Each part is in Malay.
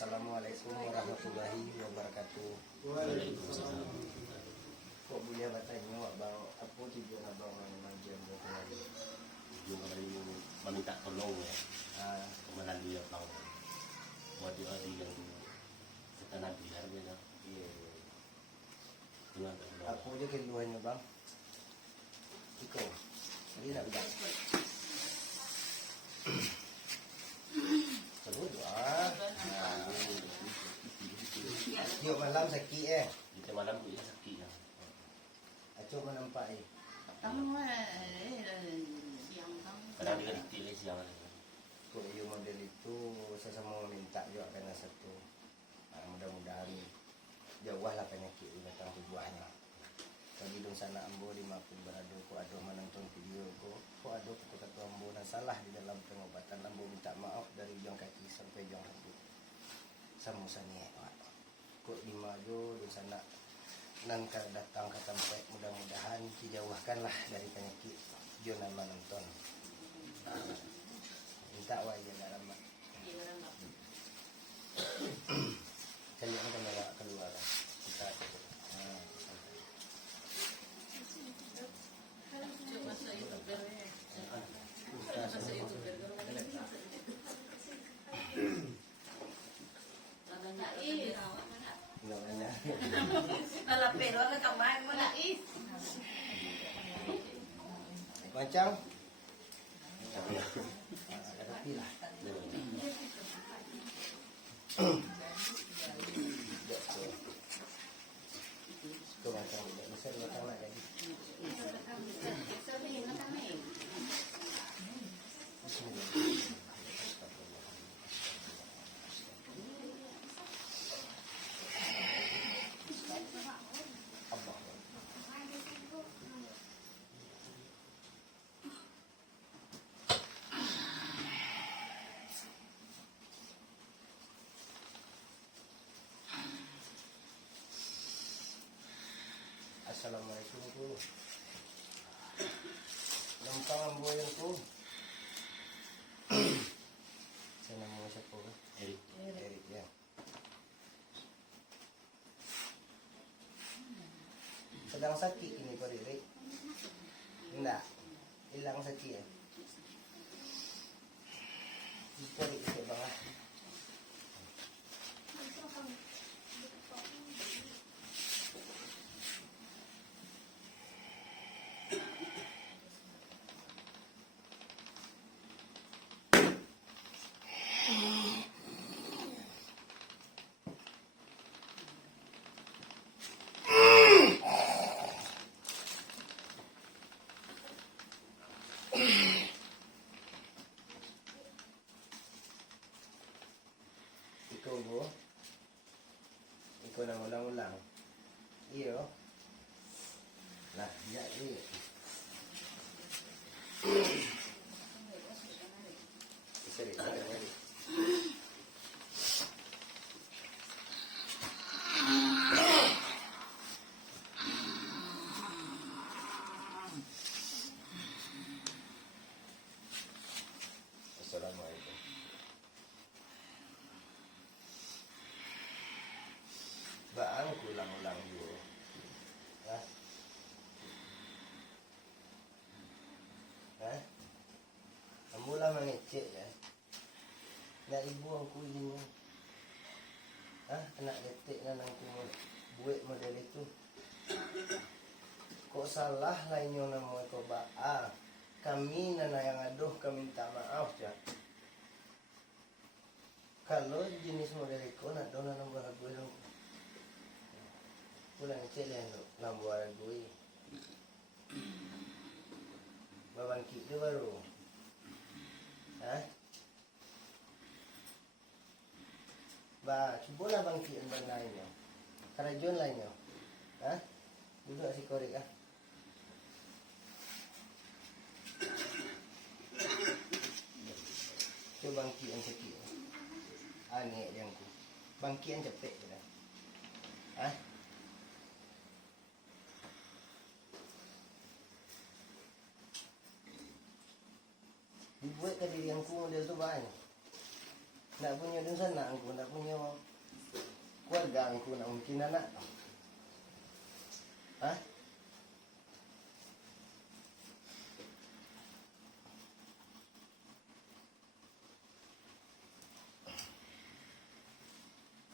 Assalamualaikum warahmatullahi wabarakatuh. Waalaikumsalam. Kok boleh bertanya bang, apa tujuan abang memanggil tadi? Tujuan dari meminta tolong ya, melalui abang. Buat dia yang setanah biar gitu. Iya. Dengan tolong. Apa je keluhannya bang? Iko, tadi nak bilang. Sebut Yuk malam sakit Kita malam punya sakit ya. Acuk menampak Kadang dia ditilis siang. Kok you model itu sesama meminta juga karena satu. Mudah-mudahan jauhlah penyakit ini datang tujuannya. Tadi dong sana ambo di mapun berado ko ado menonton video ko ado ko kata ambo na salah di dalam pengobatan ambo minta maaf dari ujung kaki sampai ujung rambut. Samusanya kok di maju di sana nan datang ke tempat mudah-mudahan dijauhkanlah dari penyakit jona menonton. Minta wajah dalam kalian kamera keluar kita Kalau pero na kamay mo na is. Macam ada pila. Itu macam tidak bisa datang lagi. Sabihin na kami. Assalamualaikum ku. Lempang amboyan ku. Saya nama siapa? Erik ya. Sedang sakit ini Pak Erik? Enggak. Hilang sakit ya. Cari sikit bang lah. Ikaw na ulang-ulang. Iyo. Nah, ya iya. Sorry, sorry. Assalamualaikum. Baang ulang-ulang dulu. Hah? Hah? Kamu lah mengecek ya. Nak ibu aku ini. Hah? Anak detik dan aku buat model itu. Kok salah lainnya nama kau baa. Kami nana yang aduh kami minta maaf ya. Kalau jenis model itu nak dona nombor gue dong. Pulang cek yang nombor gue. Babangkit dia baru. Hah? Ba, cubalah bangkit yang lainnya. Kerajuan lainnya. Hah? Duduk si korek ah. Coba bangkit yang sakit. Aneh yang ku. Bangkit yang cepet je dah. Hah? Dibuat ke diri yang ku model tu banyak. Nak punya dun sana angku, nak punya keluarga angku, nak mungkin anak. Hah?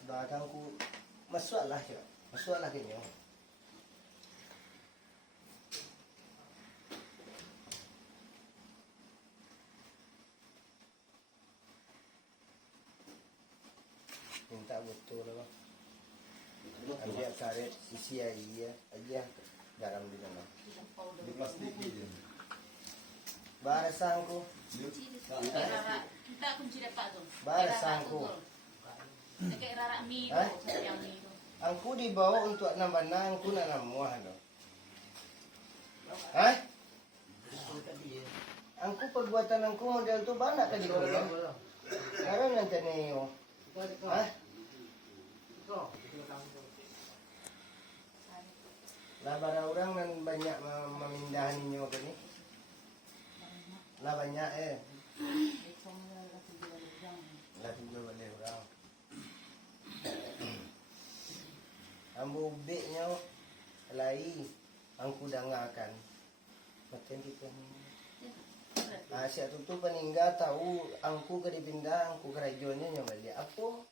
Belakangku masuklah je. Masuklah ke nyo. Minta betul lah. Ambil karet isi air aja garam di dalam. Di plastik je. Barasangku. Kita kunci dapat tu. Barasangku. Kayak rara mie Hah? tu, sayang mie tu. Angku dibawa untuk nambah angku nak namuah do. Hah? Angku perbuatan angku model tu banyak tadi kau ya. Sekarang nanti ni yo. Hah? Lah bara orang nan banyak memindahaninya ke ni. Lah banyak Lah tiga boleh orang. Ambo ubeknya lai angku dangakan. Macam kita ni. Siap tutup peninggal tahu angku ke dipindah angku kerajonnya nya balik. Apa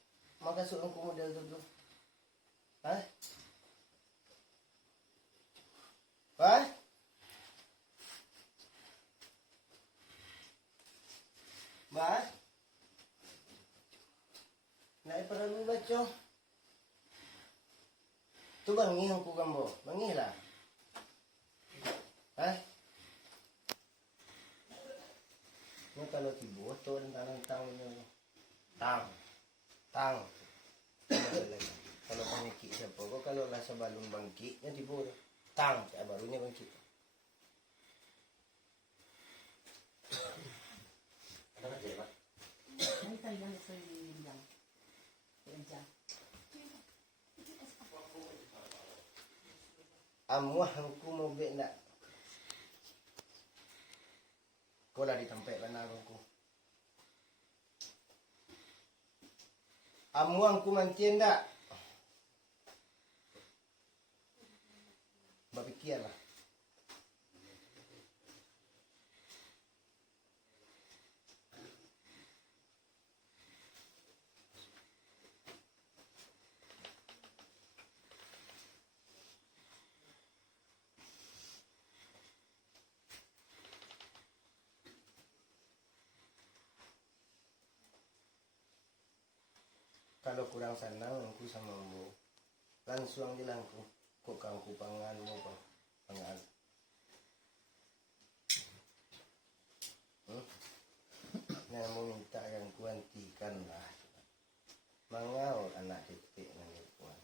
makasud angku model tu? Hah? Hah? Bah? Nak perlu baca. Tu bangi angku gambo. Bangilah. Hah? Ni kalau tiba tu tentang ni. Tang. Kalau pangkik siapa kau kalau rasa balun bangkit nya tiba tu. Tang, barunya bangkit. Ada kerja Pak? Ini kan yang saya bilang. Kerja. Amuah angku mau bet nak. Kau dah ditempat mana aku. Amuah angku mancin tak? Berfikirlah. Kalau kurang senang aku sama mu. Langsung je langku. Kok kangku pangan mu apa? Pangan. Nah mau minta yang kuantikan lah. Mangau anak titik nanti puan.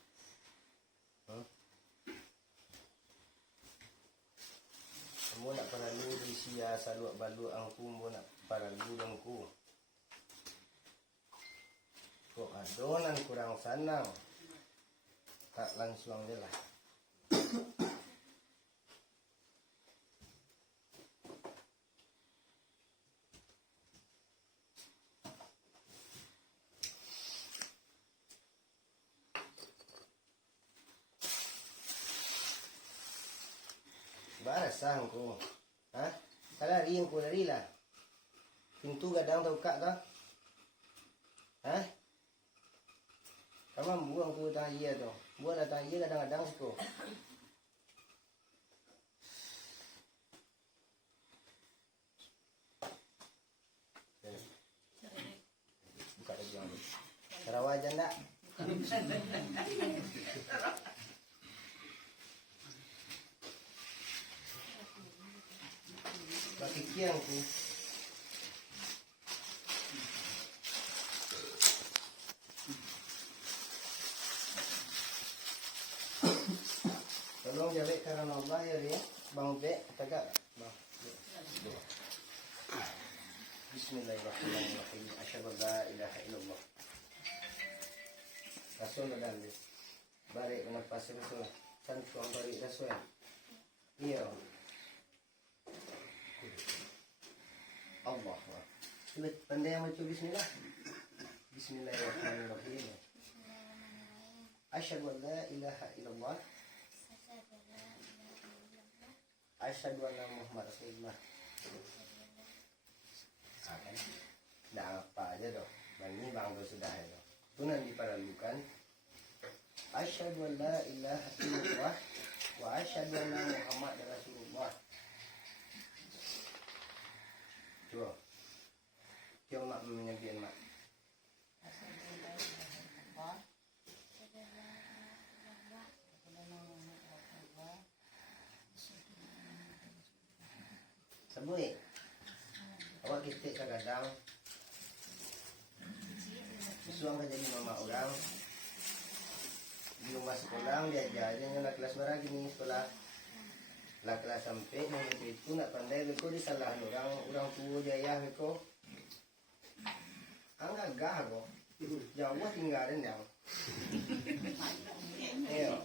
Kamu nak perlu disia saluk balu angku mu nak perlu dongku. Kok adonan kurang senang. Tak langsung je lah. Basah aku. Hah? Salah ri aku lari lah. Pintu kadang tau kak tak? Hah? Kamu buang aku tang iya tu. Buang datang iya kadang-kadang siku. Buka lagi yang ni. Sarawak aja nak. Bagi kiang tu. Tolong jawab karena Allah ya ni. Bang Bek tagak. Bang. Bismillahirrahmanirrahim. Asyhadu an la ilaha illallah. Rasul dan dia. Barik menafas Rasul. Kan tuan barik Rasul. Iya. Allah. Cuba pandai yang baca bismillah. Bismillahirrahmanirrahim. Asyhadu an la ilaha illallah. Asyhadu anna Muhammad Rasulullah. Akan dah apa aja doh. Bang bang tu sudah ya. Tunan diperlukan. Asyhadu an la ilaha illallah wa asyhadu anna Muhammad Rasulullah. Coba. Coba mak menyampaikan mak. Sabui. Awak kita kadang-kadang suang kan jadi mama orang di rumah sekolah dia ajarnya nak kelas berapa gini sekolah lah kelas sampai nanti itu nak pandai beko disalahan orang tua jaya beko angga gah kok jauh tinggalin yang ayo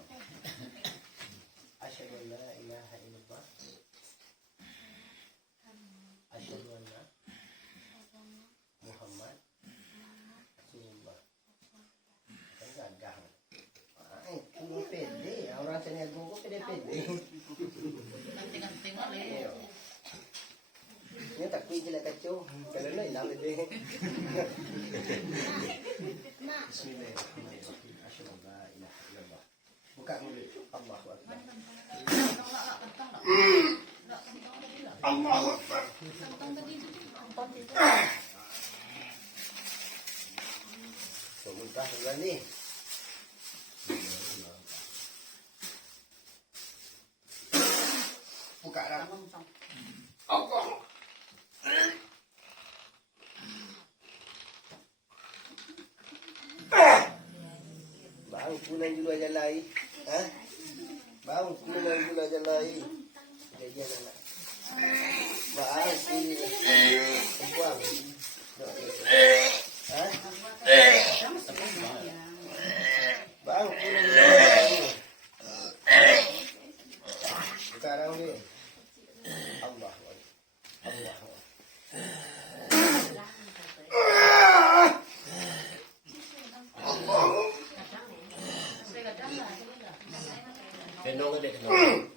asyhadu an la ilaha illallah asyhadu anna Muhammad Rasulullah. Kan gagah. Itu pede, orang Caniago kok pede-pede. Ganting-ganting oleh. Ini tak kuih jelek kacau. Kalau nak hilang pede. Bismillahirrahmanirrahim. Asyhadu an la ilaha illallah. Buka mulut. Allahu akbar. Allahu akbar. Muntah bulan ni. Buka dah. Allah. Bang pulang juga jalai. Ha? Bang pulang juga jalai. Jadi anak. Bang pulang. Ha? Bang pulang jalai. Sekarang ni. Allah. Allah. Kenong ada kenong.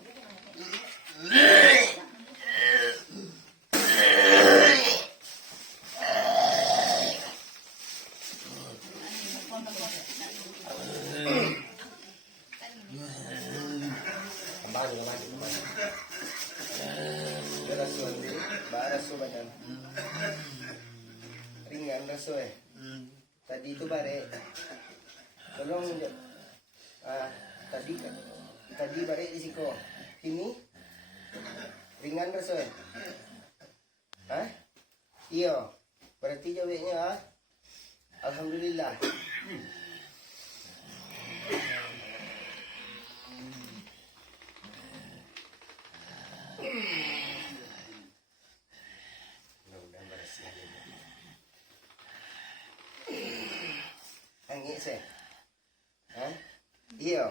Ringan raso Tadi itu bare. Tolong tadi bare di siko. Ini ringan raso Iya. Berarti jawabnya alhamdulillah. Angin saya. Iya.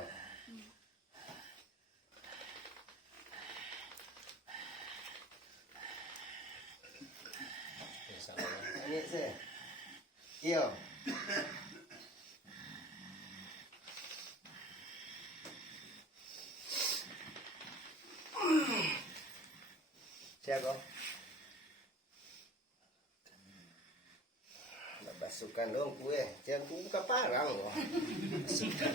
Angin saya. Iya. Siapa? Basukan dong kue, jangan kue buka parang loh. Basukan.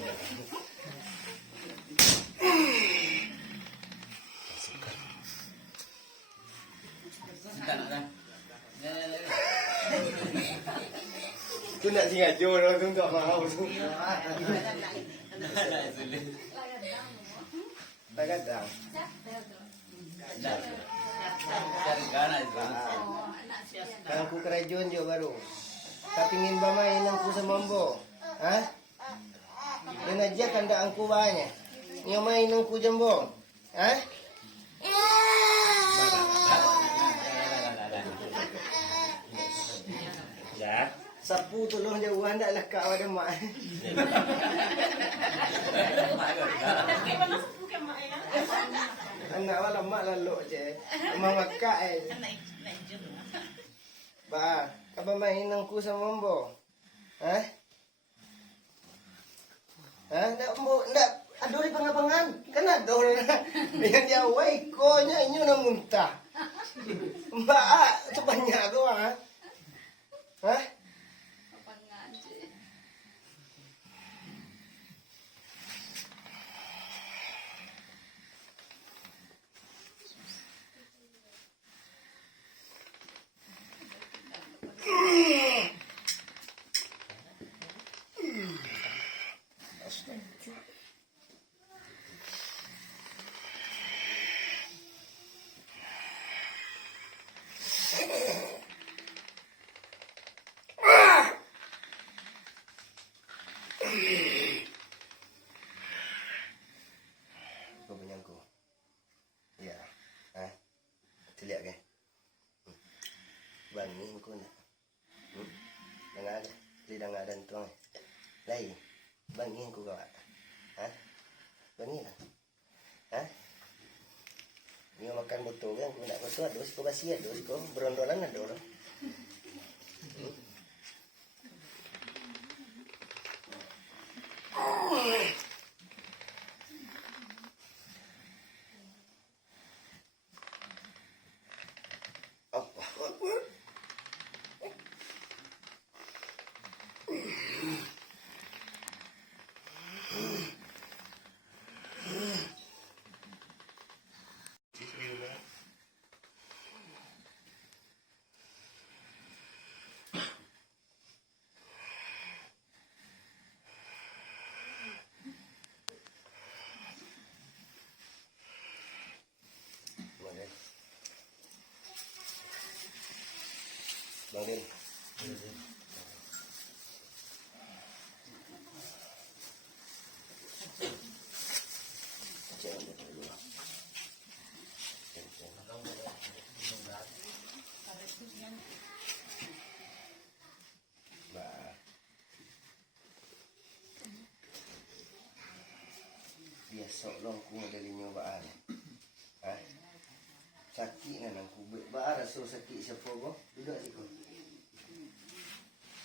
Basukan. Itu nak singgah jauh orang tu tak mau tu. Tak kadang. Kan aku kerajaan je baru. Tak pingin bermain aku sama Ambo. Dan aja kanda aku banyak. Nyo main aku jambong. Ya. Sapu tolong jauhan dak lah kak pada mak. Anak wala mak lalu je. Mama kak Ba, kaba main aku sama Ambo. Ha? Ha? Ndak aduh di pangapangan. Kan aduh na. Yang dia away ko nya inyo na muntah. Mbak, sebanyak ko ha. Ha? Kapan ngaji? Kau penyangku. Ya. Ha? Terlihat kan? Bangin ko na. Nangada. Di nangada nito. Lai. Bangin ko gawa. Ha? Bangin lah. Ha? Ni makan betul kan? Kau nak betul ados ko basi ados ko berondolan ada orang. Apa? Bang Din. Jangan dulu. Bah. Biasa long ku dari nyobaan. Ha? Sakit na nang kubik. Ba rasa sakit siapa ko? Duduk situ.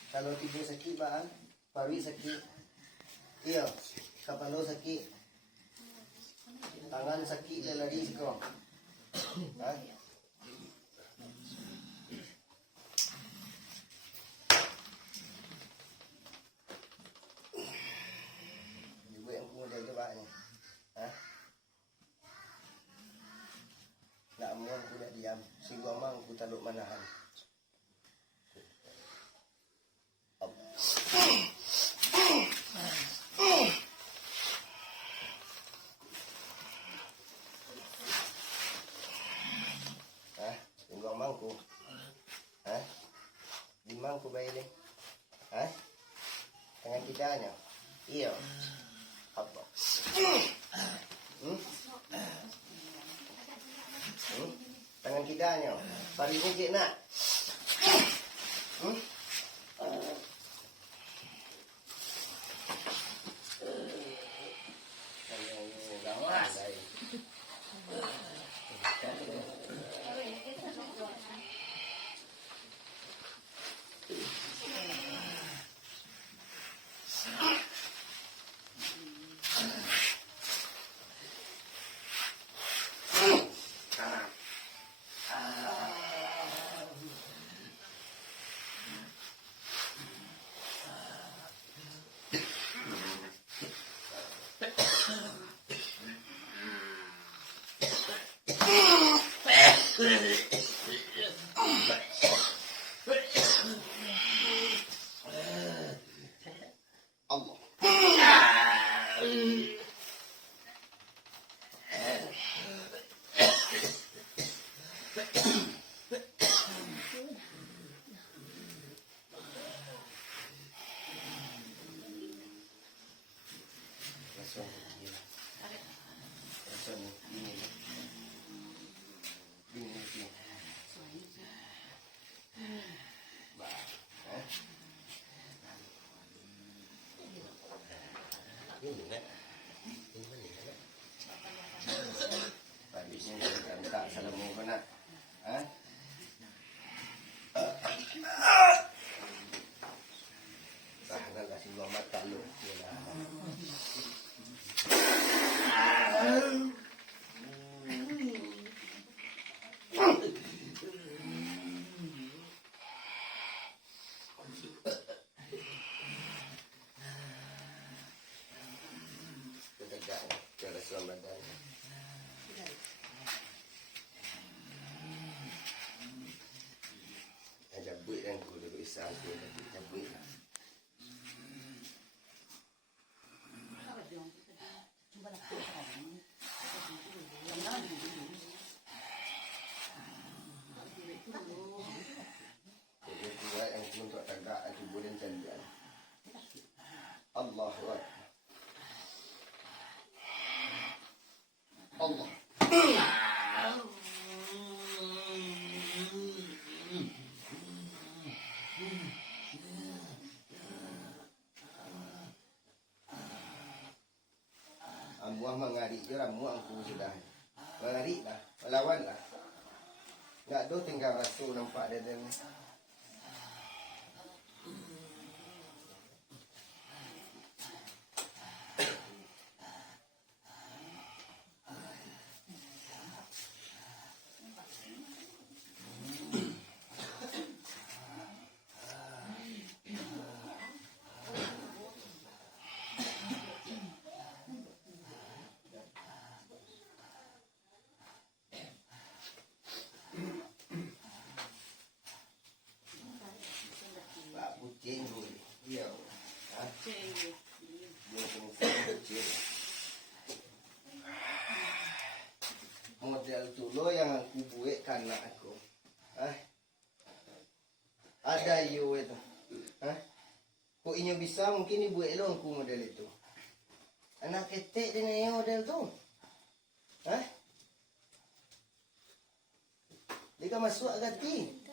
Kalau tidur sakit ba? Pari sakit. Iya. Kepala sakit. Tangan sakit dah lari ko. Ha? Ibu yang kemudian coba ni. Ha? Nak amuan aku nak diam. Si gomang aku taluk manahan. Ha? Si gomang aku. Ha? Dimang aku bayar ni. Ha? Tangan kita nya. Iya. Apa? Tangan kita nya. Pari ni nak. Allah. Tak salah mu nak. Ha? ramuah mengari je ramuah aku sudah. Mengari lah, melawan lah. Enggak do tinggal rasul nampak dia dan Pak Pucing boleh. Iya. Ha? Dia kena Pucing. Model tu lo yang aku buat kanak aku. Ha? Ada you itu. Ha? Kok inyo bisa mungkin dibuat lo aku model itu. Anak ketek dia model tu. Ha? Dia kan masuk agak ti.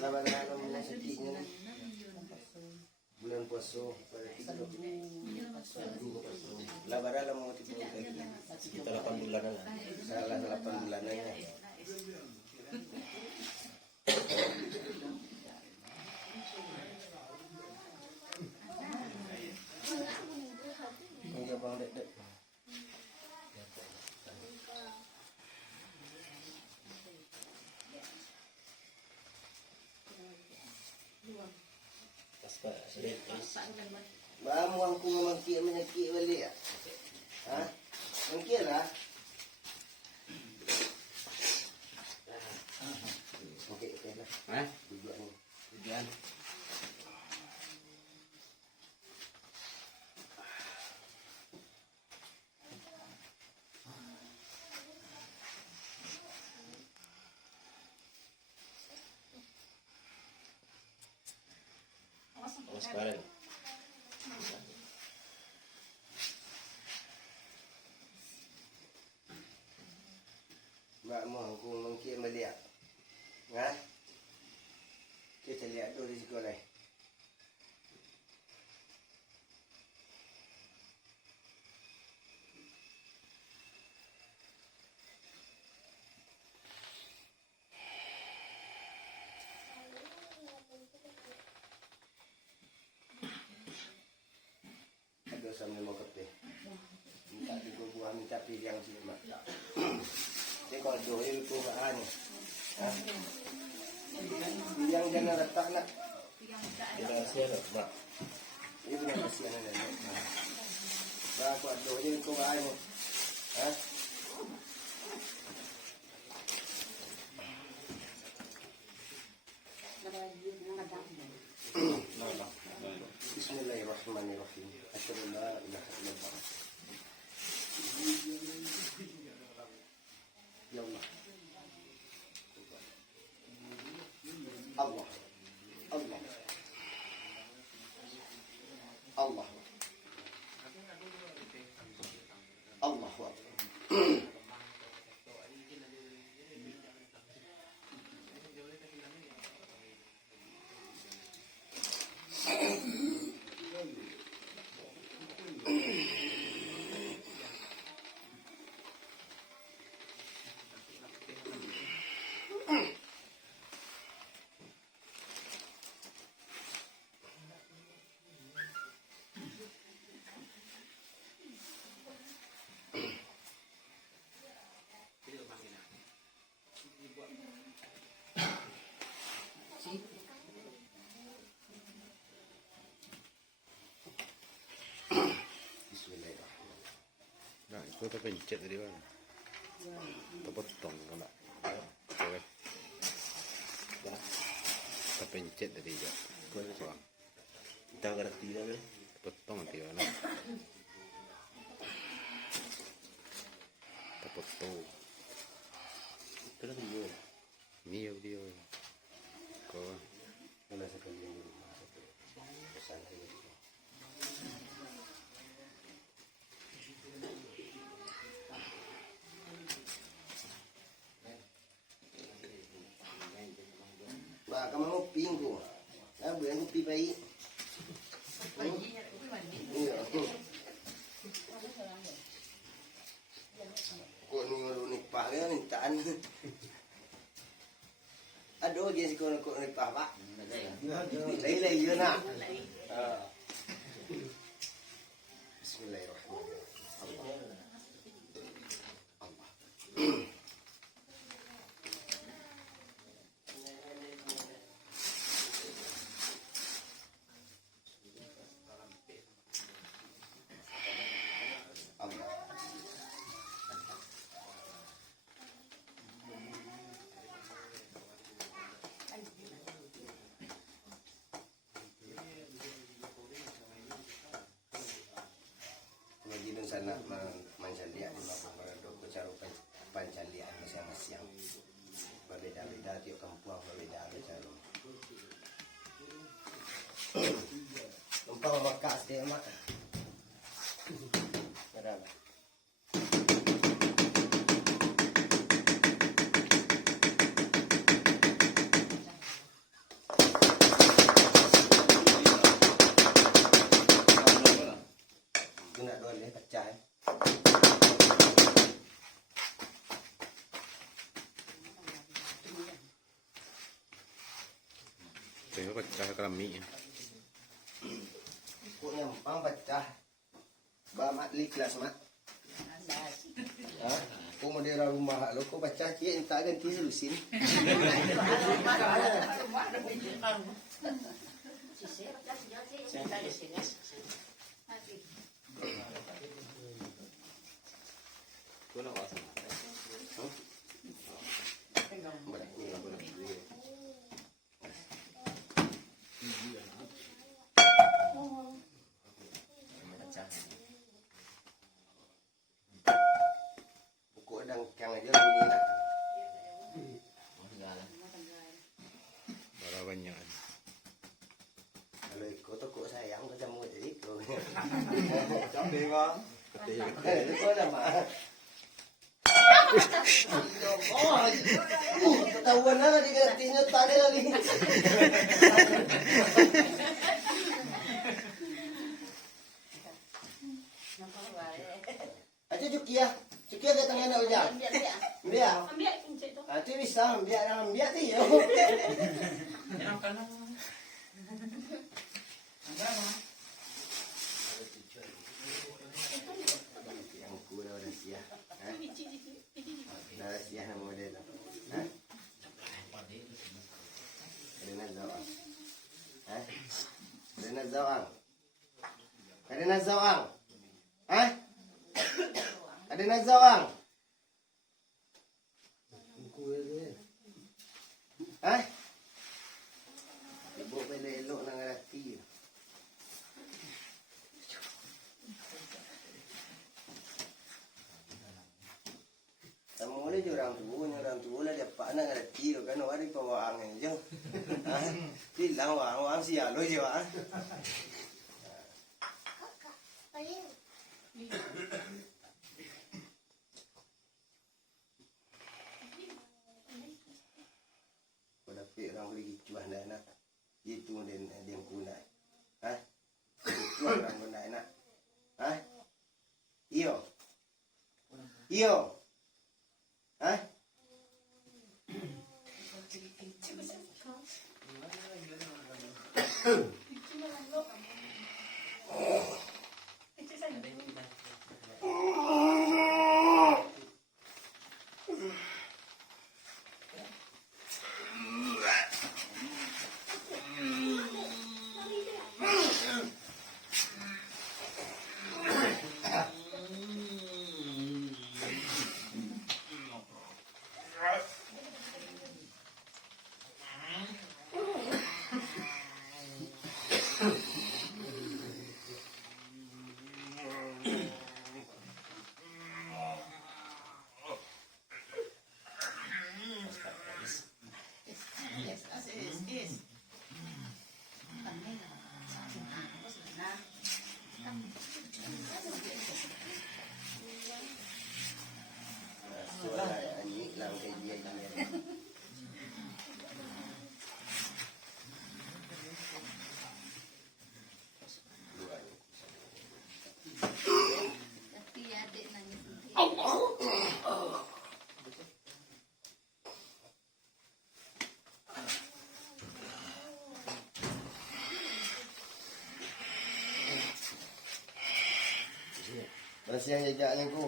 Laban-laban mana sedihnya ni. Bulan puasa pada 3 Laban-laban mau tidur lagi. Sekitar 8 bulanan lah. Salah 8 bulanannya. Ini abang dek-dek. Pas sedih terus. Bamu aku memangkit menyakit balik ah. Ha? Mungkin lah. Okey, okey lah. Ha? Duduk ni. Tujuan. Sekarang. Mak mau aku mungkin melihat. Ha? Kita lihat tu di sekolah. Ada sambil mau ketih. Minta tiga buah, minta pilihan sih mak. Dia kalau doa itu kat ni. Ha? Yang jangan letak nak. Kita siap mak. Ini punya kasihan ada. Bah buat doa itu kat ni. Ha? Bismillahirrahmanirrahim. Asyhadu an la ilaha illallah. Ya Allah. Allah. Allah. Allah. Allahu Akbar. Bismillahirrahmanirrahim. Nah, itu terpencet tadi bang. Terpotong kan nak. Oke. Terpencet tadi ya. Bang. Kita ngerti lah. Terpotong nanti bang. Foto. Pero tinggal. Video. Ko. Wala sa kanya yung rumah. Pesan saya. Ba, kamu ngopi ko. Ah, bulan ngopi baik. Iya. Kok ni ngelunik pak kan nintaan. Aduh, dia sih kok nik pak pak. Lay yun na. Bismillahirrahmanirrahim. Allah. Lagi dun sana mancalia di bawah berado cara pancalian masing-masing. Berbeda-beda tiap kampung berbeda cara. Kampung Makkah dia mak. Berapa? Nak dua ni pecah. Tengok pecah keramik. Kok nyampang pecah. Ba mat kelas mat. Ha? Kok model rumah lo kok pecah cik tak ganti solusin. Pokok dangkang aja bunyi nak. Berapa banyak? Kalau ikut tu kok sayang kau jamu jadi ikut. Camping bang. Itu ada mah. Ketahuan lah di gantinya tadi lagi. Aja Jukia datang anak aja. Biar. Ah, tu bisa biar dalam biar tu ya. Yang kurang dah siap. Dah siap nama model. Ha? Ada nazawang. Ada nazawang. Ha? Ada nazawang. Ha? Ibu boleh elok nang hati. Sama boleh je orang tua lah dapat nak hati tu kan orang di pawang je. Ha? Bilang wang sia lo je wang. Orang boleh gicuan dah nak. Itu dia kunai. Ha? Gicuan orang kunai nak. Ha? Iyo. Ha? Masih yang jaga ni ku.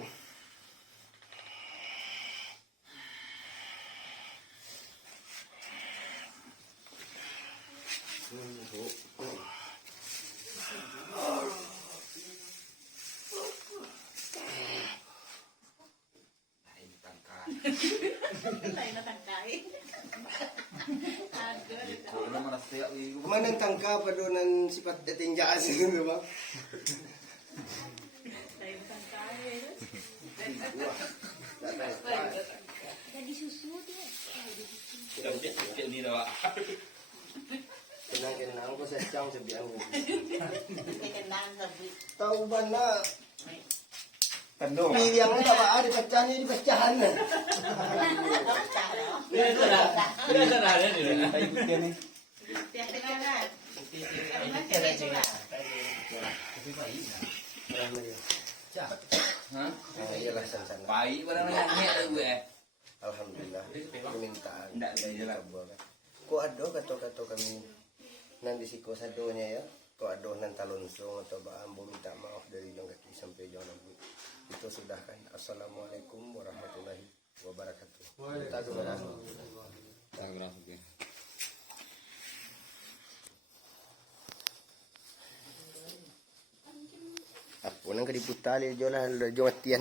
Lain na tangkay. Kau naman nasiyak ibu. Kumanang tangka pa doon ang sifat dating jaan di ba? Lain na tangkay. Lagi susu dia. Tidak ni dah. Kenang ko sa siyang sabihan mo. Kailangan sabi. Tahu ba na? Tandong. Pilihan mo na ba? Di bacahan niya, di bacahan na. Iyalah sana. Baik barang nak ni ada gue. Alhamdulillah. Permintaan. Tidak ada jalan. Kung ado kato kami nandisiko sa donya ya. Kung ado ng talonsong atau ba ang minta maaf dari yung kaki sampai jauh nabi. Itu sudah kan. Assalamualaikum warahmatullahi wabarakatuh. Tago na. Ako nang kadiputali jo lah jo atian.